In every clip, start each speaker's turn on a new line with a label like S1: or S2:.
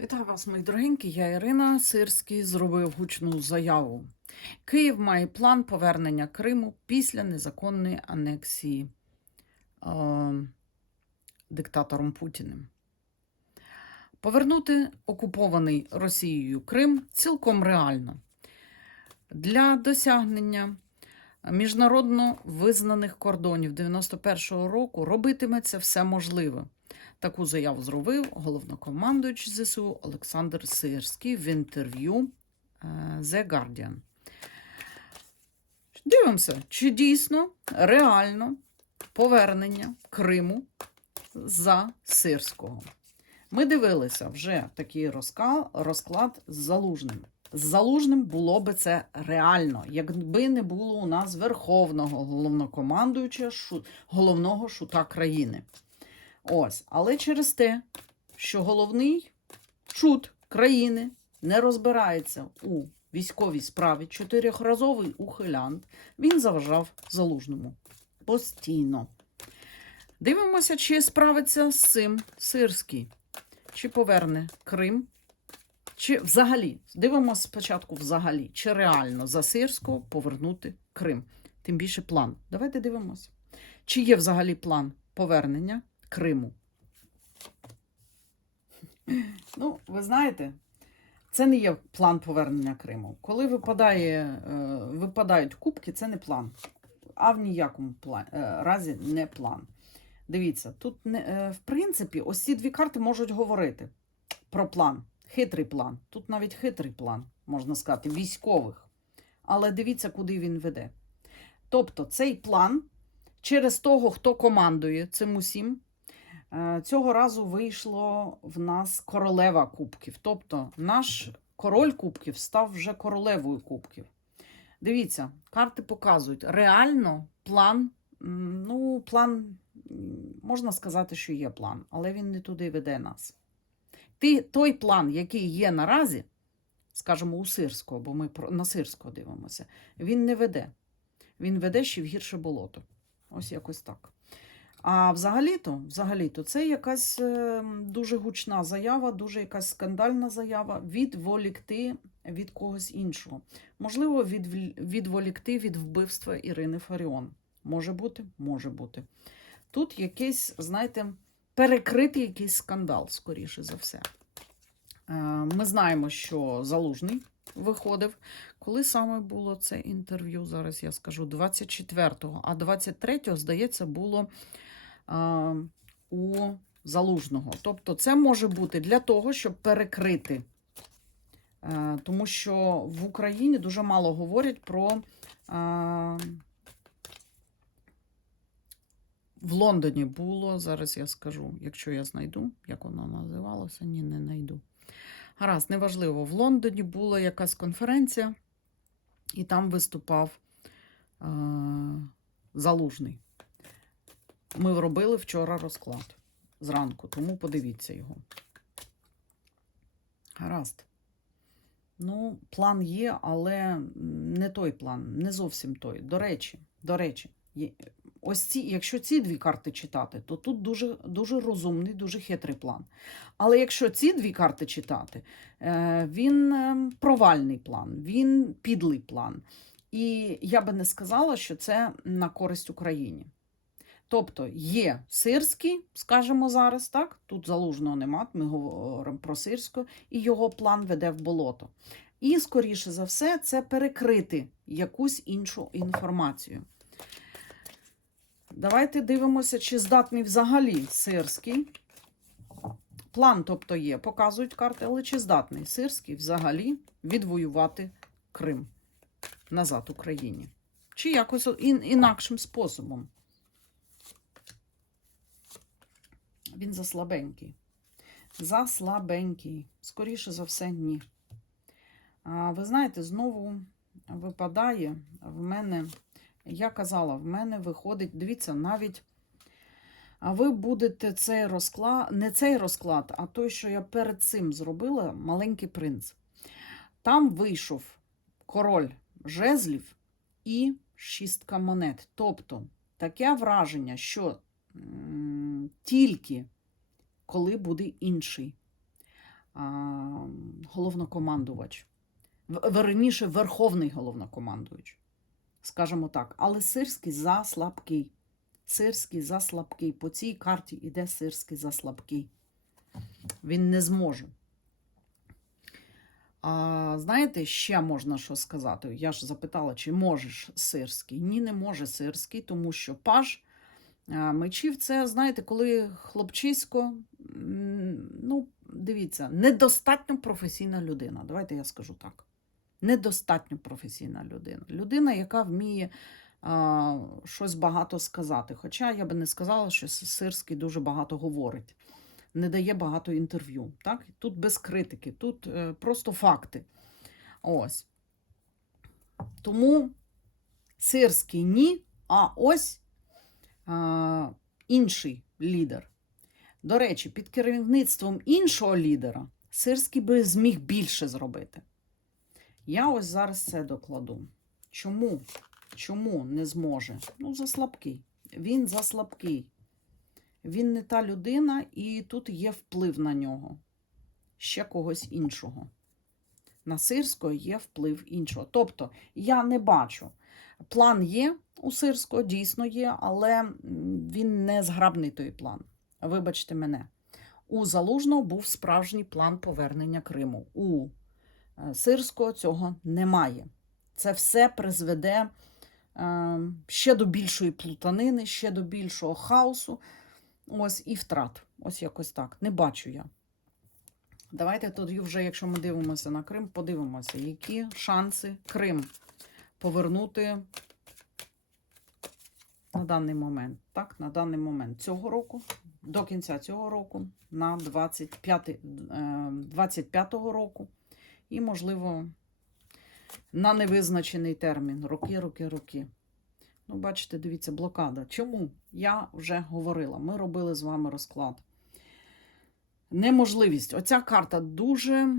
S1: Вітаю вас, мої дорогенькі. Я Ірина Сирський зробив гучну заяву. Київ має план повернення Криму після незаконної анексії е, диктатором Путіним. Повернути окупований Росією Крим цілком реально. Для досягнення міжнародно визнаних кордонів 91-го року робитиметься все можливе. Таку заяву зробив головнокомандуючий ЗСУ Олександр Сирський в інтерв'ю е, The Guardian. Дивимося, чи дійсно реально повернення Криму за Сирського. Ми дивилися вже такий розклад з Залужним. З Залужним було би це реально, якби не було у нас верховного головнокомандуючого головного шута країни. Ось, але через те, що головний шут країни не розбирається у військовій справі, чотирьохразовий ухилянт, він заважав залужному постійно. Дивимося, чи справиться з цим Сирський, чи поверне Крим, чи взагалі, дивимося спочатку взагалі, чи реально за Сирського повернути Крим. Тим більше план. Давайте дивимося. Чи є взагалі план повернення Криму? Ну, ви знаєте, це не є план повернення Криму. Коли випадає, е, випадають кубки, це не план. А в ніякому пла- е, разі не план. Дивіться, тут не, е, в принципі, ось ці дві карти можуть говорити про план. Хитрий план. Тут навіть хитрий план, можна сказати, військових. Але дивіться, куди він веде. Тобто, цей план через того, хто командує цим усім, цього разу вийшло в нас королева кубків. Тобто, наш король кубків став вже королевою кубків. Дивіться, карти показують реально план. Ну, план, можна сказати, що є план, але він не туди веде нас. Ти, той план, який є наразі, скажімо, у Сирського, бо ми на Сирського дивимося, він не веде. Він веде ще в гірше болото. Ось якось так. А взагалі-то, взагалі-то це якась е, дуже гучна заява, дуже якась скандальна заява відволікти від когось іншого. Можливо, від, відволікти від вбивства Ірини Фаріон. Може бути, може бути. Тут якийсь, знаєте, перекритий якийсь скандал, скоріше за все. Е, Ми знаємо, що Залужний виходив. Коли саме було це інтерв'ю? Зараз я скажу 24-го, а 23-го, здається, було у Залужного. Тобто, це може бути для того, щоб перекрити. Е, Тому що в Україні дуже мало говорять про. В Лондоні було, зараз я скажу, якщо я знайду, як воно називалося, ні, не знайду. Гаразд, неважливо. В Лондоні була якась конференція, і там виступав е- Залужний. Ми робили вчора розклад зранку, тому подивіться його. Гаразд. Ну, план є, але не той план, не зовсім той. До речі, до речі, ось ці, якщо ці дві карти читати, то тут дуже, дуже розумний, дуже хитрий план. Але якщо ці дві карти читати, е, він е, провальний план, він підлий план. І я би не сказала, що це на користь Україні. Тобто є сирський, скажімо зараз, так? Тут залужного нема, ми говоримо про сирського, і його план веде в болото. І, скоріше за все, це перекрити якусь іншу інформацію. Давайте дивимося, чи здатний взагалі сирський. План, тобто є, показують карти, але чи здатний сирський взагалі відвоювати Крим назад Україні? Чи якось ін- інакшим способом? Він заслабенький. Заслабенький. Скоріше за все, ні. А, ви знаєте, знову випадає в мене, я казала, в мене виходить, дивіться, навіть. А ви будете цей розклад, не цей розклад, а той, що я перед цим зробила, маленький принц. Там вийшов король жезлів і шістка монет. Тобто таке враження, що тільки коли буде інший а, головнокомандувач. Верніше, верховний головнокомандувач. Скажімо так. Але Сирський заслабкий. Сирський заслабкий. По цій карті йде Сирський заслабкий. Він не зможе. А, знаєте, ще можна що сказати? Я ж запитала, чи можеш Сирський? Ні, не може Сирський, тому що паж мечів це, знаєте, коли хлопчисько, ну, дивіться, недостатньо професійна людина. Давайте я скажу так. Недостатньо професійна людина. Людина, яка вміє а, щось багато сказати. Хоча я би не сказала, що Сирський дуже багато говорить, не дає багато інтерв'ю. Так? Тут без критики, тут е, просто факти. Ось. Тому Сирський ні, а ось інший лідер. До речі, під керівництвом іншого лідера Сирський би зміг більше зробити. Я ось зараз це докладу. Чому? Чому не зможе? Ну, заслабкий. Він заслабкий. Він не та людина, і тут є вплив на нього. Ще когось іншого. На Сирського є вплив іншого. Тобто, я не бачу. План є у Сирського, дійсно є, але він не зграбний той план. Вибачте мене. У Залужного був справжній план повернення Криму. У е, Сирського цього немає. Це все призведе е, ще до більшої плутанини, ще до більшого хаосу. Ось і втрат. Ось якось так. Не бачу я. Давайте тоді вже, якщо ми дивимося на Крим, подивимося, які шанси Крим повернути на даний момент. Так, на даний момент цього року, до кінця цього року, на 25, е, 25-го року, і, можливо, на невизначений термін. Роки, роки, роки. Ну, бачите, дивіться, блокада. Чому? Я вже говорила. Ми робили з вами розклад. Неможливість. Оця карта дуже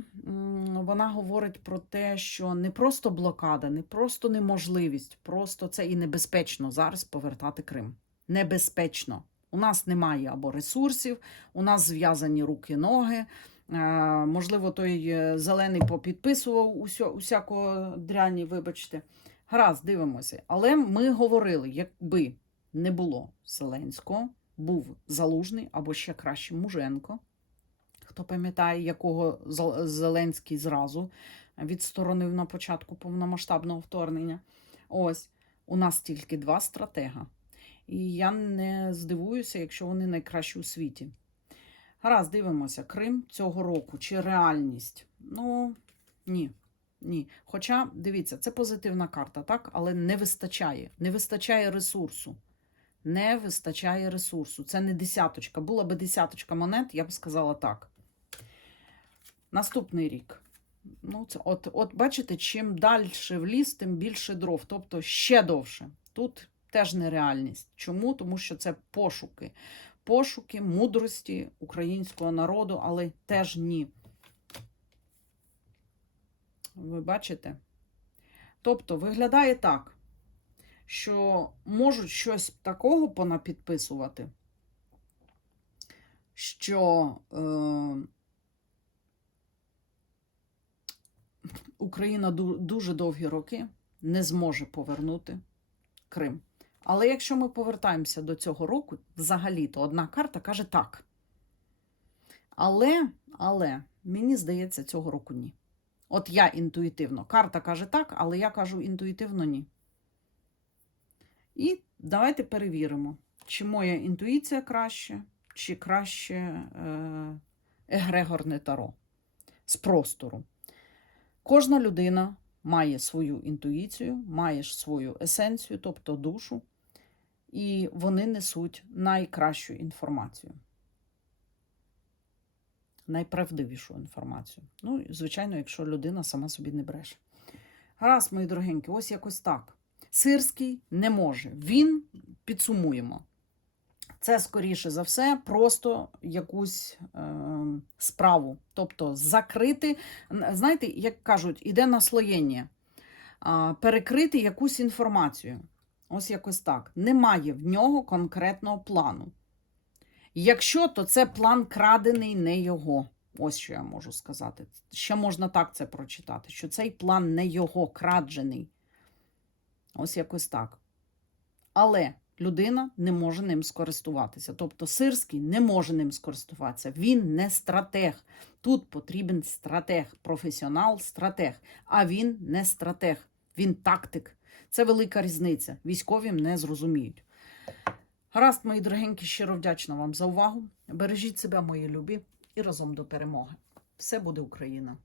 S1: вона говорить про те, що не просто блокада, не просто неможливість, просто це і небезпечно зараз повертати Крим. Небезпечно. У нас немає або ресурсів, у нас зв'язані руки, ноги. Е, можливо, той е, зелений попідписував усьо, усякого дряні, вибачте. Гаразд, дивимося. Але ми говорили, якби не було Зеленського, був Залужний або ще краще Муженко. Хто пам'ятає, якого Зеленський зразу відсторонив на початку повномасштабного вторгнення. Ось у нас тільки два стратега. І я не здивуюся, якщо вони найкращі у світі. Гаразд, дивимося, Крим цього року чи реальність? Ну, ні. Ні. Хоча, дивіться, це позитивна карта, так? Але не вистачає. Не вистачає ресурсу. Не вистачає ресурсу. Це не десяточка. Була би десяточка монет, я б сказала так. Наступний рік. Ну, це, от, от бачите, чим далі в ліс, тим більше дров. Тобто ще довше. Тут теж нереальність. Чому? Тому що це пошуки. Пошуки мудрості українського народу, але теж ні. Ви бачите? Тобто виглядає так, що можуть щось такого понапідписувати, що е, Україна дуже довгі роки не зможе повернути Крим. Але якщо ми повертаємося до цього року, взагалі, то одна карта каже так. Але, але, мені здається, цього року ні. От я інтуїтивно. Карта каже так, але я кажу інтуїтивно ні. І давайте перевіримо, чи моя інтуїція краще, чи краще е, егрегорне таро з простору. Кожна людина має свою інтуїцію, має свою есенцію, тобто душу, і вони несуть найкращу інформацію найправдивішу інформацію. Ну, звичайно, якщо людина сама собі не бреше. Гаразд, мої дорогенькі, ось якось так. Сирський не може. Він, підсумуємо, це, скоріше за все, просто якусь е, справу. Тобто закрити, знаєте, як кажуть, іде наслоєння, е, перекрити якусь інформацію. Ось якось так. Немає в нього конкретного плану. Якщо, то це план крадений не його. Ось що я можу сказати. Ще можна так це прочитати, що цей план не його краджений. Ось якось так. Але людина не може ним скористуватися. Тобто Сирський не може ним скористуватися. Він не стратег. Тут потрібен стратег, професіонал, стратег. А він не стратег, він тактик. Це велика різниця. Військові не зрозуміють. Гаразд, мої дорогенькі, щиро вдячна вам за увагу. Бережіть себе, мої любі, і разом до перемоги. Все буде Україна!